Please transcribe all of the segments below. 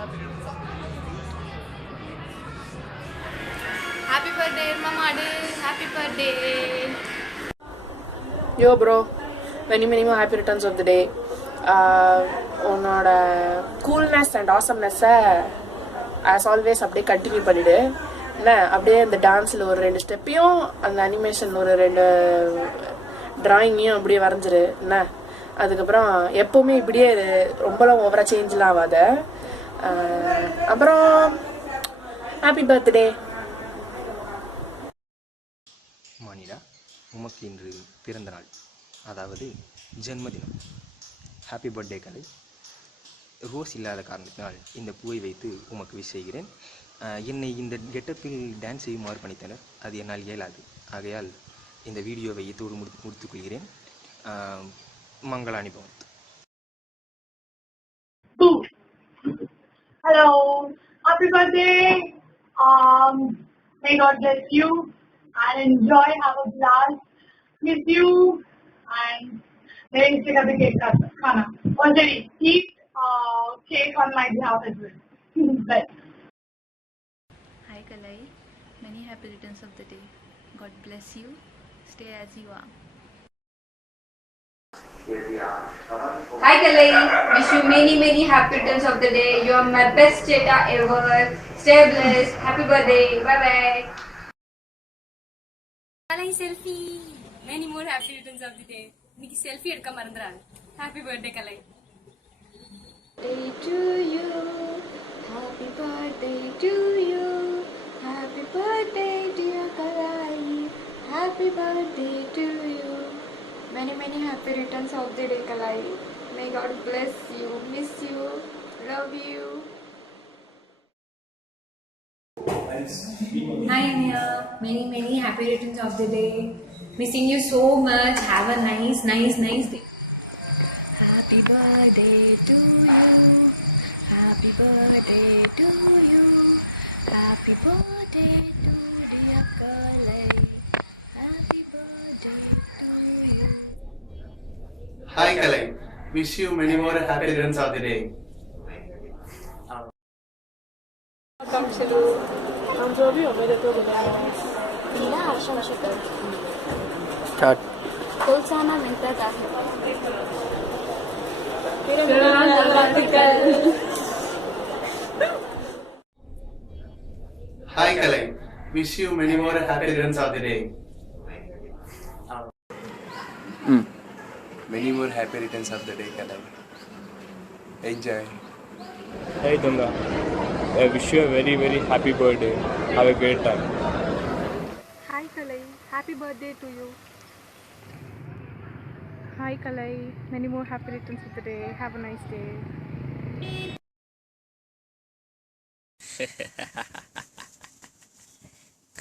Happy birthday, Mama. Happy birthday. Yo, bro. Many more happy returns of the day. உன்னோட coolness and ஆசம்னஸை as always அப்படியே continue பண்ணிவிடு. என்ன அப்படியே இந்த டான்ஸில் ஒரு 2 ஸ்டெப்பையும் அந்த அனிமேஷன் ஒரு 2 ட்ராயிங்கையும் அப்படியே வரைஞ்சிரு. என்ன அதுக்கப்புறம் எப்போவுமே இப்படியே ரொம்பலாம் ஓவராக சேஞ்செலாம் ஆகாத. அப்புறம் ஹாப்பி பர்த்டே. மானிடா, உமக்கு இன்று பிறந்த நாள், அதாவது ஜென்மதினம். ஹாப்பி பர்த்டே கலை. ரோஸ் இல்லாத காரணத்தினால் இந்த பூவை வைத்து உமக்கு விஷ் செய்கிறேன். என்னை இந்த கெட்டப்பில் டான்ஸ் செய்யுமாறு பணித்தனர். அது என்னால் இயலாது. ஆகையால் இந்த வீடியோவை இதோடு முடித்துக்கொள்கிறேன். மங்களானி Pawan. Hello, happy birthday. May God bless you and enjoy, have a blast. Miss you and maybe take a big cake. Khana. Already eat cake on my behalf as well. Bye. Hi, Kalai. Many happy returns of the day. God bless you. Stay as you are. Hi Kalai, wish you many happy returns of the day. You are my best Cheta ever. Stay blessed. Happy birthday. Bye bye. Kalai selfie. Many more happy returns of the day. Niki selfie edka marandran. Happy birthday, Kalai. Day to you. Happy birthday to you. Happy birthday, dear Kalai. Happy birthday to you. Many happy returns of the day, Kalai. May God bless you, miss you, love you. Hi Anya, many happy returns of the day. Missing you so much. Have a nice day. Happy birthday to you. Happy birthday to you. Happy birthday to dear Kalai. Happy birthday to you. Hi Kalai, wish you many more happy returns of the day. Start. कौन सा नाम मिलता था? Hi Kalai, wish you many more happy returns of the day. Many more happy returns of the day, Kalai. Enjoy. Hey Dunga, I wish you a very happy birthday. Have a great time. Hi Kalai, happy birthday to you. Hi Kalai, many more happy returns of the day. Have a nice day.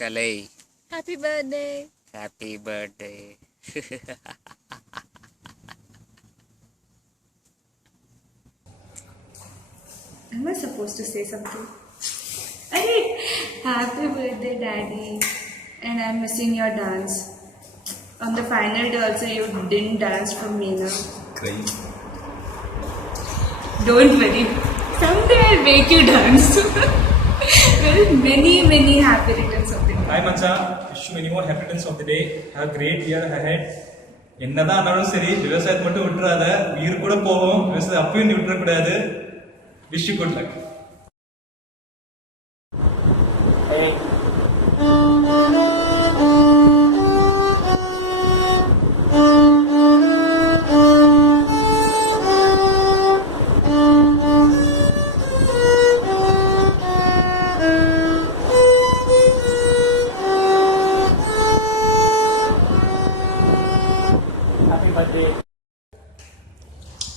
Kalai, Happy birthday. Happy birthday. Am I supposed to say something? Hey, happy birthday, Daddy. And I'm missing your dance. On the final day also, you didn't dance for me now. Crying. Don't worry. Someday I'll make you dance. Well, many happy returns of the day. Hi Macha, wish you many more happy returns of the day. Have a great year ahead. என்னதான் ஆனாலும் சரி, விவசாயத்தை மட்டும் விட்டுறாத. உயிர் கூட போவோம், விவசாயம் அப்பயும் நீ விட்டுறக்கூடாது. Wish you good luck.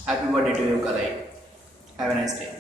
Happy birthday to you, Kalai. Have a nice day.